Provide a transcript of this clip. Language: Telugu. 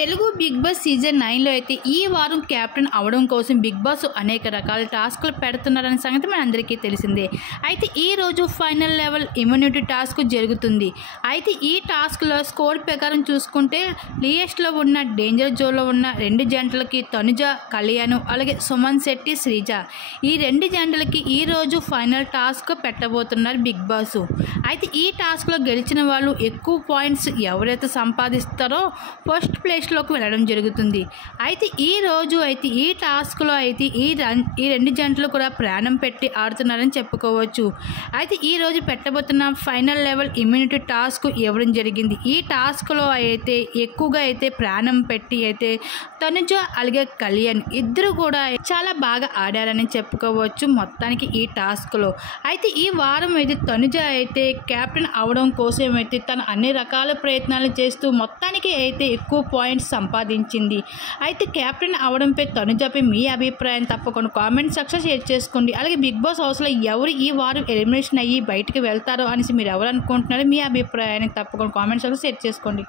తెలుగు బిగ్ బాస్ సీజన్ 9లో అయితే ఈ వారం క్యాప్టెన్ అవడం కోసం బిగ్ బాస్ అనేక రకాల టాస్క్లు పెడుతున్నారనే సంగతి మనందరికీ తెలిసిందే. అయితే ఈ రోజు ఫైనల్ లెవెల్ ఇమ్యూనిటీ టాస్క్ జరుగుతుంది. అయితే ఈ టాస్క్లో స్కోర్ ప్రకారం చూసుకుంటే లియెస్ట్లో ఉన్న డేంజర్ జోన్లో ఉన్న 2 జంటలకి తనుజ, కళ్యాణ్, అలాగే సుమన్ శెట్టి, శ్రీజ, ఈ 2 జంటలకి ఈ రోజు ఫైనల్ టాస్క్ పెట్టబోతున్నారు బిగ్ బాస్. అయితే ఈ టాస్క్లో గెలిచిన వాళ్ళు ఎక్కువ పాయింట్స్ ఎవరైతే సంపాదిస్తారో ఫస్ట్ ప్లేస్ లోకి వెళ్ళడం జరుగుతుంది. అయితే ఈ రోజు అయితే ఈ టాస్క్లో అయితే ఈ 2 జంటలు కూడా ప్రాణం పెట్టి ఆడుతున్నారని చెప్పుకోవచ్చు. అయితే ఈ రోజు పెట్టబోతున్న ఫైనల్ లెవెల్ ఇమ్యూనిటీ టాస్క్ ఇవ్వడం జరిగింది. ఈ టాస్క్లో అయితే ఎక్కువగా అయితే ప్రాణం పెట్టి అయితే తనుజ అలాగే కళ్యాణ్ ఇద్దరు కూడా చాలా బాగా ఆడారని చెప్పుకోవచ్చు మొత్తానికి ఈ టాస్క్లో. అయితే ఈ వారం అయితే తనుజ అయితే క్యాప్టెన్ అవడం కోసం అయితే తను అన్ని రకాల ప్రయత్నాలు చేస్తూ మొత్తానికి అయితే ఎక్కువ పాయింట్స్ సంపాదించింది. అయితే క్యాప్టెన్ అవడంపై తనుజపై మీ అభిప్రాయం తప్పకుండా కామెంట్ సెక్షన్ షేర్ చేసుకోండి. అలాగే బిగ్ బాస్ హౌస్లో ఎవరు ఈ వారం ఎలిమినేషన్ అయ్యి బయటకు వెళ్తారో అనేసి మీరు ఎవరు అనుకుంటున్నారో మీ అభిప్రాయాన్ని తప్పకుండా కామెంట్ సెక్షన్ షేర్ చేసుకోండి.